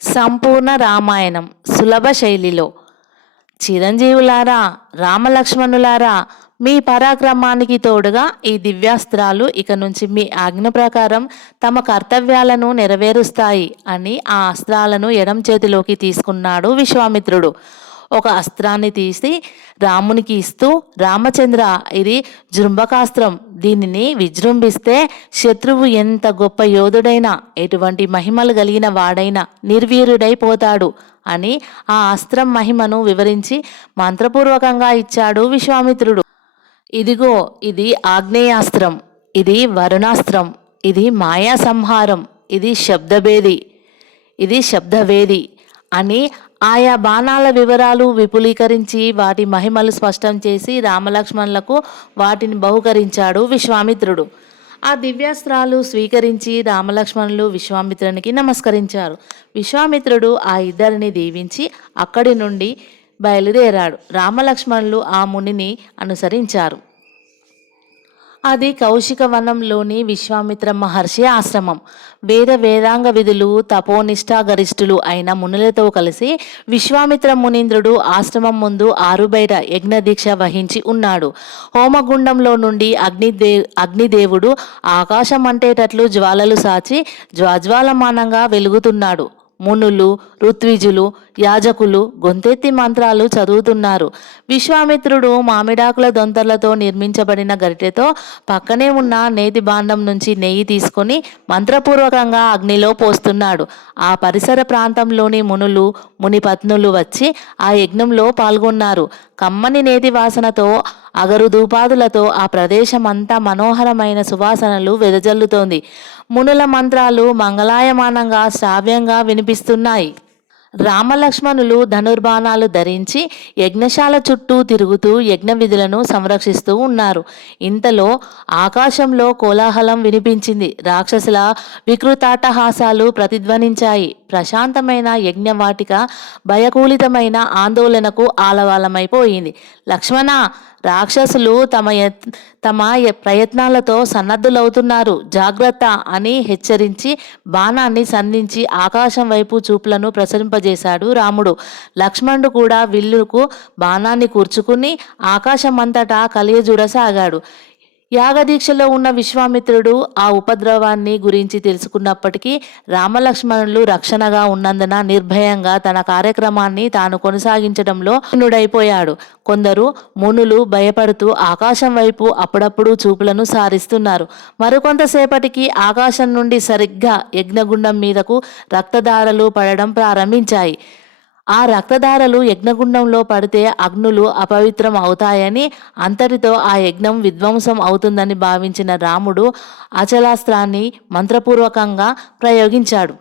సంపూర్ణ రామాయణం సులభ శైలిలో. చిరంజీవులారా, రామలక్ష్మణులారా, మీ పరాక్రమానికి తోడుగా ఈ దివ్యాస్త్రాలు ఇక నుంచి మీ ఆజ్ఞ ప్రకారం తమ కర్తవ్యాలను నెరవేరుస్తాయి అని ఆ అస్త్రాలను ఎడం చేతిలోకి తీసుకున్నాడు విశ్వామిత్రుడు. ఒక అస్త్రాన్ని తీసి రామునికి ఇస్తూ, రామచంద్ర, ఇది జృంభకాస్త్రం. దీనిని విజృంభిస్తే శత్రువు ఎంత గొప్ప యోధుడైనా, ఎటువంటి మహిమలు కలిగిన వాడైనా నిర్వీర్యుడైపోతాడు అని ఆ అస్త్రం మహిమను వివరించి మంత్రపూర్వకంగా ఇచ్చాడు విశ్వామిత్రుడు. ఇదిగో, ఇది ఆగ్నేయాస్త్రం, ఇది వరుణాస్త్రం, ఇది మాయా సంహారం, ఇది శబ్దవేది అని ఆయా బాణాల వివరాలు విపులీకరించి వాటి మహిమలు స్పష్టం చేసి రామలక్ష్మణులకు వాటిని బహుకరించాడు విశ్వామిత్రుడు. ఆ దివ్యాస్త్రాలు స్వీకరించి రామలక్ష్మణులు విశ్వామిత్రునికి నమస్కరించారు. విశ్వామిత్రుడు ఆ ఇద్దరిని దీవించి అక్కడి నుండి బయలుదేరాడు. రామలక్ష్మణులు ఆ మునిని అనుసరించారు. అది కౌశిక వనంలోని విశ్వామిత్ర మహర్షి ఆశ్రమం. వేదాంగ విధులు తపోనిష్టా గరిష్ఠులు అయిన మునులతో కలిసి విశ్వామిత్ర మునీంద్రుడు ఆశ్రమం ముందు ఆరుబయట యజ్ఞదీక్ష వహించి ఉన్నాడు. హోమగుండంలో నుండి అగ్నిదేవుడు ఆకాశం అంటేటట్లు జ్వాలలు సాచి జ్వాజ్వాలమానంగా వెలుగుతున్నాడు. మునులు, ఋత్విజులు, యాజకులు గొంతెత్తి మంత్రాలు చదువుతున్నారు. విశ్వామిత్రుడు మామిడాకుల దొంతర్లతో నిర్మించబడిన గరిటెతో పక్కనే ఉన్న నేతి బాండం నుంచి నెయ్యి తీసుకొని మంత్రపూర్వకంగా అగ్నిలో పోస్తున్నాడు. ఆ పరిసర ప్రాంతంలోని మునులు, మునిపత్నులు వచ్చి ఆ యజ్ఞంలో పాల్గొన్నారు. కమ్మని నేతి వాసనతో, అగరు ధూపాదులతో ఆ ప్రదేశం అంతా మనోహరమైన సువాసనలు వెదజల్లుతోంది. మునుల మంత్రాలు మంగళాయమానంగా శ్రావ్యంగా వినిపిస్తున్నాయి. రామలక్ష్మణులు ధనుర్బాణాలు ధరించి యజ్ఞశాల చుట్టూ తిరుగుతూ యజ్ఞ విధులను సంరక్షిస్తూ ఉన్నారు. ఇంతలో ఆకాశంలో కోలాహలం వినిపించింది. రాక్షసుల వికృతాటహాసాలు ప్రతిధ్వనించాయి. ప్రశాంతమైన యజ్ఞవాటిక భయకూలితమైన ఆందోళనకు ఆలవాలమైపోయింది. లక్ష్మణ, రాక్షసులు తమ ప్రయత్నాలతో సన్నద్ధులవుతున్నారు, జాగ్రత్త అని హెచ్చరించి బాణాన్ని సంధించి ఆకాశం వైపు చూపులను ప్రసరింపజేశాడు రాముడు. లక్ష్మణుడు కూడా విల్లుకు బాణాన్ని కూర్చుకుని ఆకాశమంతటా కలియజూడసాగాడు. యాగదీక్షలో ఉన్న విశ్వామిత్రుడు ఆ ఉపద్రవాన్ని గురించి తెలుసుకున్నప్పటికీ రామలక్ష్మణులు రక్షణగా ఉన్నందున నిర్భయంగా తన కార్యక్రమాన్ని తాను కొనసాగించడంలో నిపుణుడైపోయాడు. కొందరు మునులు భయపడుతూ ఆకాశం వైపు అప్పుడప్పుడు చూపులను సారిస్తున్నారు. మరికొంతసేపటికి ఆకాశం నుండి సరిగ్గా యజ్ఞగుండం మీదకు రక్తధారలు పడడం ప్రారంభించాయి. ఆ రక్తధారలు యజ్ఞగుండంలో పడితే అగ్నులు అపవిత్రం అవుతాయని, అంతటితో ఆ యజ్ఞం విధ్వంసం అవుతుందని భావించిన రాముడు అచలాస్త్రాన్ని మంత్రపూర్వకంగా ప్రయోగించాడు.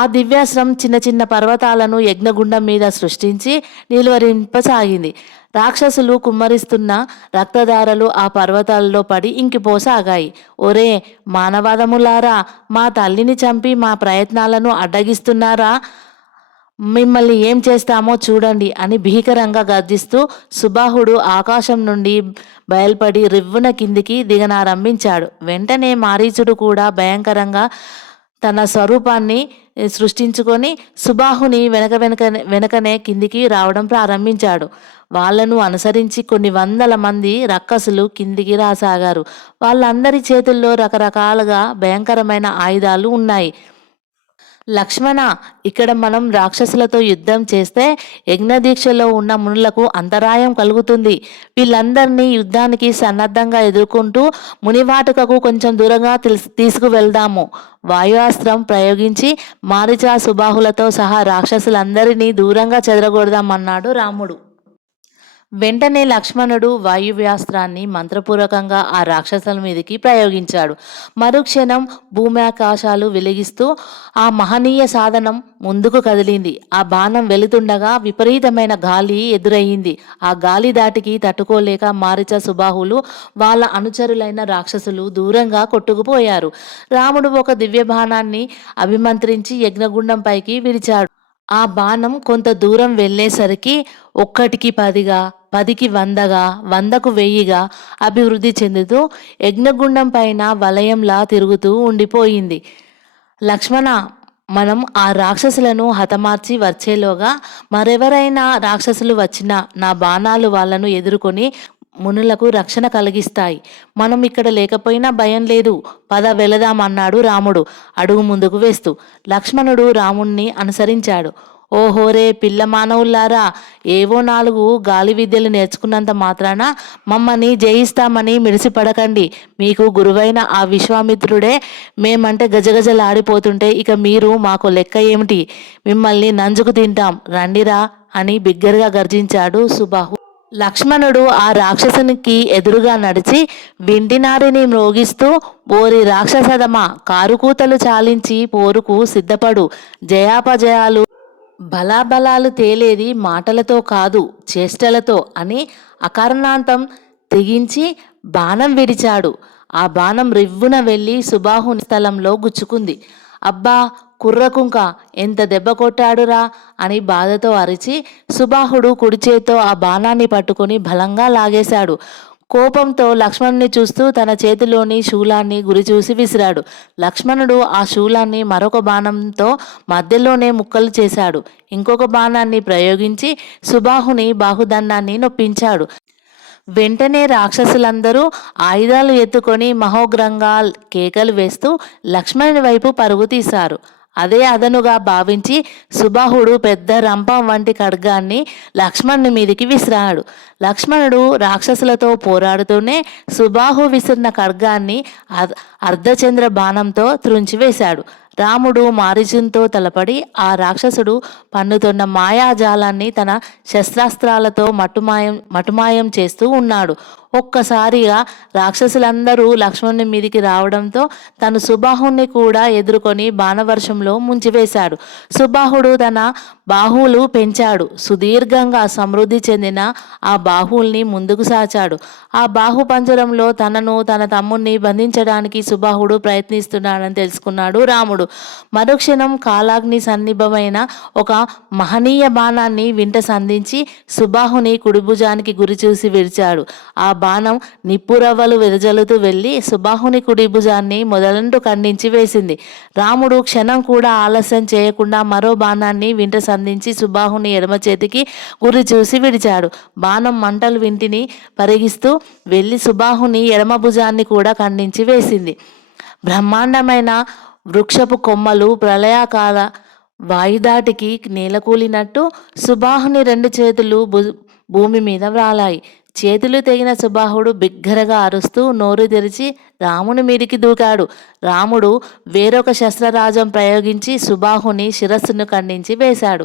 ఆ దివ్యాస్త్రం చిన్న చిన్న పర్వతాలను యజ్ఞగుండం మీద సృష్టించి నిలువరింపసాగింది. రాక్షసులు కుమ్మరిస్తున్న రక్తధారలు ఆ పర్వతాలలో పడి ఇంకిపోసాగాయి. ఒరే మానవాదములారా, మా తల్లిని చంపి మా ప్రయత్నాలను అడ్డగిస్తున్నారా? మిమ్మల్ని ఏం చేస్తామో చూడండి అని భీకరంగా గర్జిస్తూ సుబాహుడు ఆకాశం నుండి బయల్పడి రివ్వున కిందికి దిగనారంభించాడు. వెంటనే మారీచుడు కూడా భయంకరంగా తన స్వరూపాన్ని సృష్టించుకొని సుబాహుని వెనకనే కిందికి రావడం ప్రారంభించాడు. వాళ్లను అనుసరించి కొన్ని వందల మంది రక్కసులు కిందికి రాసాగారు. వాళ్ళందరి చేతుల్లో రకరకాలుగా భయంకరమైన ఆయుధాలు ఉన్నాయి. లక్ష్మణ, ఇక్కడ మనం రాక్షసులతో యుద్ధం చేస్తే యజ్ఞదీక్షలో ఉన్న మునులకు అంతరాయం కలుగుతుంది. వీళ్ళందరినీ యుద్ధానికి సన్నద్ధంగా ఎదుర్కొంటూ మునివాటుకకు కొంచెం దూరంగా తీసుకువెళ్దాము. వాయువాస్త్రం ప్రయోగించి మారీచ, సుబాహులతో సహా రాక్షసులందరినీ దూరంగా చెదరగొడదామన్నాడు రాముడు. వెంటనే లక్ష్మణుడు వాయువ్యాస్త్రాన్ని మంత్రపూర్వకంగా ఆ రాక్షసుల మీదకి ప్రయోగించాడు. మరుక్షణం భూమ్యాకాశాలు వెలిగిస్తూ ఆ మహనీయ సాధనం ముందుకు కదిలింది. ఆ బాణం వెళుతుండగా విపరీతమైన గాలి ఎదురయ్యింది. ఆ గాలి దాటికి తట్టుకోలేక మారీచ, సుబాహులు, వాళ్ళ అనుచరులైన రాక్షసులు దూరంగా కొట్టుకుపోయారు. రాముడు ఒక దివ్య బాణాన్ని అభిమంత్రించి యజ్ఞగుండంపైకి విడిచాడు. ఆ బాణం కొంత దూరం వెళ్ళేసరికి 1కి 10గా, 10కి 100గా, 100కు 1000గా అభివృద్ధి చెందుతూ యజ్ఞగుండం పైన వలయంలా తిరుగుతూ ఉండిపోయింది. లక్ష్మణ, మనం ఆ రాక్షసులను హతమార్చి వచ్చేలోగా మరెవరైనా రాక్షసులు వచ్చినా నా బాణాలు వాళ్ళను ఎదుర్కొని మునులకు రక్షణ కలిగిస్తాయి. మనం ఇక్కడ లేకపోయినా భయం లేదు. పద వెళదాం అన్నాడు రాముడు అడుగు ముందుకు వేస్తూ. లక్ష్మణుడు రాముణ్ణి అనుసరించాడు. ఓహోరే పిల్ల మానవుల్లారా, ఏవో 4 గాలి విద్యలు నేర్చుకున్నంత మాత్రాన మమ్మల్ని జయిస్తామని మిడిసిపడకండి. మీకు గురువైన ఆ విశ్వామిత్రుడే మేమంటే గజగజలాడిపోతుంటే ఇక మీరు మాకు లెక్క ఏమిటి? మిమ్మల్ని నంజుకు తింటాం రండిరా అని బిగ్గరగా గర్జించాడు సుబాహు. లక్ష్మణుడు ఆ రాక్షసునికి ఎదురుగా నడిచి వింటినారిని మ్రోగిస్తూ, ఓరి రాక్షసదమా, కారుకూతలు చాలించి పోరుకు సిద్ధపడు. జయాపజయాలు బలాబలాలు తేలేది మాటలతో కాదు చేష్టలతో అని అకర్ణాంతం తెగించి బాణం విడిచాడు. ఆ బాణం రివ్వున వెళ్ళి సుబాహుని స్థలంలో గుచ్చుకుంది. అబ్బా కుర్రకుంక, ఎంత దెబ్బ కొట్టాడురా అని బాధతో అరిచి సుబాహుడు కుడి చేత్తో ఆ బాణాన్ని పట్టుకుని బలంగా లాగేశాడు. కోపంతో లక్ష్మణుని చూస్తూ తన చేతిలోని శూలాన్ని గురిచూసి విసిరాడు. లక్ష్మణుడు ఆ శూలాన్ని మరొక బాణంతో మధ్యలోనే ముక్కలు చేశాడు. ఇంకొక బాణాన్ని ప్రయోగించి సుబాహుని బాహుదండాన్ని నొప్పించాడు. వెంటనే రాక్షసులందరూ ఆయుధాలు ఎత్తుకొని మహోగ్రంగా కేకలు వేస్తూ లక్ష్మణుని వైపు పరుగు తీశారు. అదే అదనుగా భావించి సుబాహుడు పెద్ద రంపం వంటి ఖడ్గాన్ని లక్ష్మణుని మీదికి విసిరాడు. లక్ష్మణుడు రాక్షసులతో పోరాడుతూనే సుబాహు విసిరిన ఖడ్గాన్ని అర్ధచంద్ర బాణంతో త్రుంచివేశాడు. రాముడు మారీచునితో తలపడి ఆ రాక్షసుడు పన్నుతున్న మాయాజాలాన్ని తన శస్త్రాస్త్రాలతో మటుమాయం చేస్తూ ఉన్నాడు. ఒక్కసారిగా రాక్షసులందరూ లక్ష్మణుని మీదికి రావడంతో తను సుబాహుణ్ణి కూడా ఎదుర్కొని బాణవర్షంలో ముంచివేశాడు. సుబాహుడు తన బాహువులు పెంచాడు. సుదీర్ఘంగా సమృద్ధి చెందిన ఆ బాహువుల్ని ముందుకు సాచాడు. ఆ బాహుపంజరంలో తనను తన తమ్ముణ్ణి బంధించడానికి సుబాహుడు ప్రయత్నిస్తున్నాడని తెలుసుకున్నాడు రాముడు. మరుక్షణం కాలాగ్ని సన్నిభమైన ఒక మహనీయ బాణాన్ని వింట సంధించి సుబాహుని కుడిభుజానికి గురిచూసి విడిచాడు. ఆ బాణం నిప్పురవ్వలు వెదజల్లుతూ వెళ్ళి సుబాహుని కుడి భుజాన్ని మొదలంటూ ఖండించి వేసింది. రాముడు క్షణం కూడా ఆలస్యం చేయకుండా మరో బాణాన్ని వింట సంధించి సుబాహుని ఎడమ చేతికి గురి చూసి విడిచాడు. బాణం మంటలు వింటిని పరిగిస్తూ వెళ్ళి సుబాహుని ఎడమ భుజాన్ని కూడా ఖండించి వేసింది. బ్రహ్మాండమైన వృక్షపు కొమ్మలు ప్రళయకాల వాయుదాటికి నేలకూలినట్టు సుబాహుని 2 చేతులు భూమి మీద వ్రాలాయి. చేతులు తెగిన సుబాహుడు బిగ్గరగా అరుస్తూ నోరు తెరిచి రాముని మీదికి దూకాడు. రాముడు వేరొక శస్త్రరాజం ప్రయోగించి సుబాహుని శిరస్సును ఖండించి వేశాడు.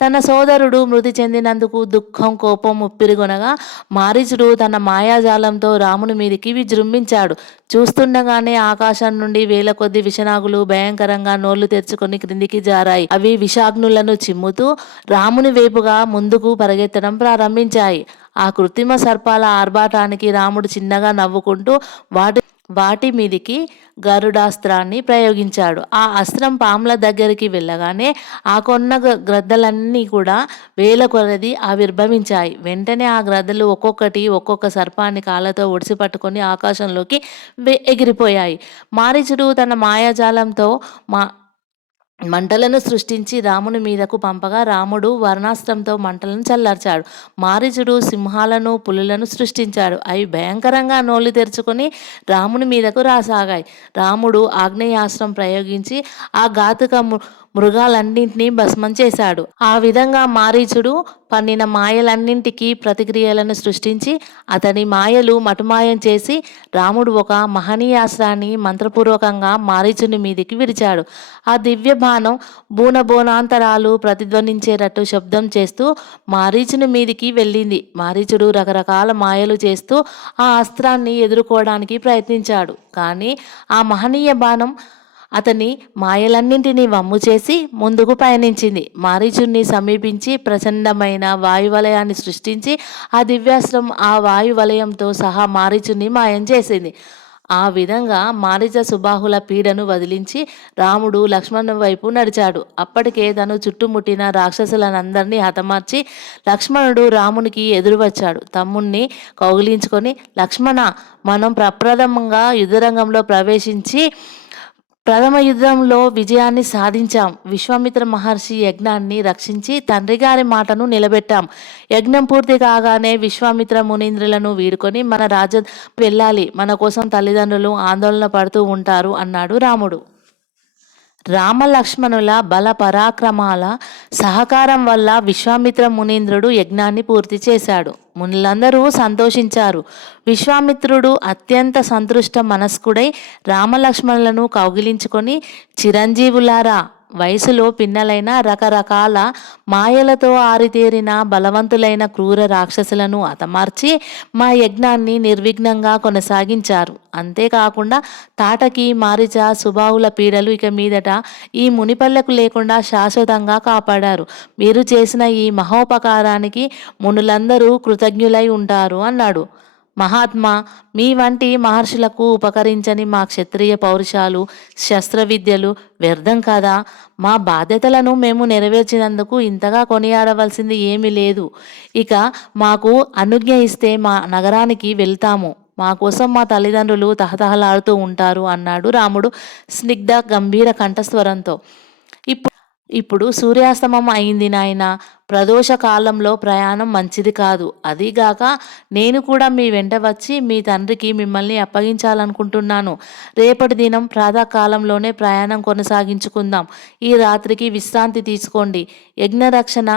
తన సోదరుడు మృతి చెందినందుకు దుఃఖం కోపం ఉప్పిరిగొనగా మారీచుడు తన మాయాజాలంతో రాముని మీదికి విజృంభించాడు. చూస్తుండగానే ఆకాశం నుండి వేల కొద్ది విషనాగులు భయంకరంగా నోళ్లు తెరుచుకొని క్రిందికి జారాయి. అవి విషాగ్నులను చిమ్ముతూ రాముని వైపుగా ముందుకు పరిగెత్తడం ప్రారంభించాయి. ఆ కృత్రిమ సర్పాల ఆర్భాటానికి రాముడు చిన్నగా నవ్వుకుంటూ వాటి మీదికి గరుడాస్త్రాన్ని ప్రయోగించాడు. ఆ అస్త్రం పాముల దగ్గరికి వెళ్ళగానే ఆ కొన్న గ్రద్దలన్నీ కూడా వేల కొలది ఆవిర్భవించాయి. వెంటనే ఆ గ్రద్దలు ఒక్కొక్కటి ఒక్కొక్క సర్పాన్ని కాళ్ళతో ఒడిసి పట్టుకొని ఆకాశంలోకి ఎగిరిపోయాయి. మారీచుడు తన మాయాజాలంతో మంటలను సృష్టించి రాముని మీదకు పంపగా రాముడు వర్ణాస్త్రంతో మంటలను చల్లార్చాడు. మారీచుడు సింహాలను పులులను సృష్టించాడు. అవి భయంకరంగా నోళ్లు తెరుచుకొని రాముని మీదకు రాసాగాయి. రాముడు ఆగ్నేయాస్త్రం ప్రయోగించి ఆ ఘాతుక మృగాలన్నింటినీ భస్మం చేశాడు. ఆ విధంగా మారీచుడు పన్నిన మాయలన్నింటికీ ప్రతిక్రియలను సృష్టించి అతని మాయలు మటుమాయం చేసి రాముడు ఒక మహనీయాస్త్రాన్ని మంత్రపూర్వకంగా మారీచుని మీదికి విడిచాడు. ఆ దివ్య బాణం బోనాంతరాలు ప్రతిధ్వనించేటట్టు శబ్దం చేస్తూ మారీచుని మీదికి వెళ్ళింది. మారీచుడు రకరకాల మాయలు చేస్తూ ఆ అస్త్రాన్ని ఎదుర్కోవడానికి ప్రయత్నించాడు. కానీ ఆ మహనీయ బాణం అతని మాయలన్నింటినీ వమ్ము చేసి ముందుకు పయనించింది. మారీచుని సమీపించి ప్రచండమైన వాయువలయాన్ని సృష్టించి ఆ దివ్యాస్త్రం ఆ వాయువలయంతో సహా మారీచుని మాయం చేసింది. ఆ విధంగా మారీచ సుబాహుల పీడను వదిలించి రాముడు లక్ష్మణుని వైపు నడిచాడు. అప్పటికే తను చుట్టుముట్టిన రాక్షసులనందరినీ హతమార్చి లక్ష్మణుడు రామునికి ఎదురు వచ్చాడు. తమ్ముణ్ణి కౌగిలించుకొని, లక్ష్మణ, మనం ప్రప్రథమంగా యుద్ధరంగంలో ప్రవేశించి ప్రథమ యుద్ధంలో విజయాన్ని సాధించాం. విశ్వామిత్ర మహర్షి యజ్ఞాన్ని రక్షించి తండ్రి గారి మాటను నిలబెట్టాం. యజ్ఞం పూర్తి కాగానే విశ్వామిత్ర మునీంద్రులను వీడుకొని మన రాజ్యం వెళ్ళాలి. మన కోసం తల్లిదండ్రులు ఆందోళన పడుతూ ఉంటారు అన్నాడు రాముడు. రామలక్ష్మణుల బల పరాక్రమాల సహకారం వల్ల విశ్వామిత్ర మునీంద్రుడు యజ్ఞాన్ని పూర్తి చేశాడు. మునులందరూ సంతోషించారు. విశ్వామిత్రుడు అత్యంత సంతృష్ట మనస్కుడై రామలక్ష్మణులను కౌగిలించుకొని, చిరంజీవులారా, వయసులో పిన్నలైన రకరకాల మాయలతో ఆరితేరిన బలవంతులైన క్రూర రాక్షసులను హతమార్చి మా యజ్ఞాన్ని నిర్విఘ్నంగా కొనసాగించారు. అంతేకాకుండా తాటకి, మారిచ, సుబాహుల పీడలు ఇక మీదట ఈ మునిపల్లెకు లేకుండా శాశ్వతంగా కాపాడారు. మీరు చేసిన ఈ మహోపకారానికి మునులందరూ కృతజ్ఞులై ఉంటారు అన్నాడు. మహాత్మా, మీ వంటి మహర్షులకు ఉపకరించని మా క్షత్రియ పౌరుషాలు, శస్త్రవిద్యలు వ్యర్థం కాదా? మా బాధ్యతలను మేము నెరవేర్చినందుకు ఇంతగా కొనియాడవలసింది ఏమీ లేదు. ఇక మాకు అనుజ్ఞ ఇస్తే మా నగరానికి వెళ్తాము. మా కోసం మా తల్లిదండ్రులు తహతహలాడుతూ ఉంటారు అన్నాడు రాముడు స్నిగ్ధ గంభీర కంఠస్వరంతో. ఇప్పుడు సూర్యాస్తమం అయింది నాయనా. ప్రదోష కాలంలో ప్రయాణం మంచిది కాదు. అదీగాక నేను కూడా మీ వెంట వచ్చి మీ తండ్రికి మిమ్మల్ని అప్పగించాలనుకుంటున్నాను. రేపటి దినం ప్రాతకాలంలోనే ప్రయాణం కొనసాగించుకుందాం. ఈ రాత్రికి విశ్రాంతి తీసుకోండి. యజ్ఞరక్షణ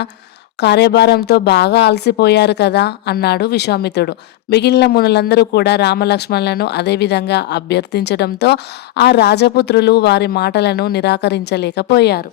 కార్యభారంతో బాగా అలసిపోయారు కదా అన్నాడు విశ్వామిత్రుడు. మిగిలిన మునులందరూ కూడా రామలక్ష్మణులను అదేవిధంగా అభ్యర్థించడంతో ఆ రాజపుత్రులు వారి మాటలను నిరాకరించలేకపోయారు.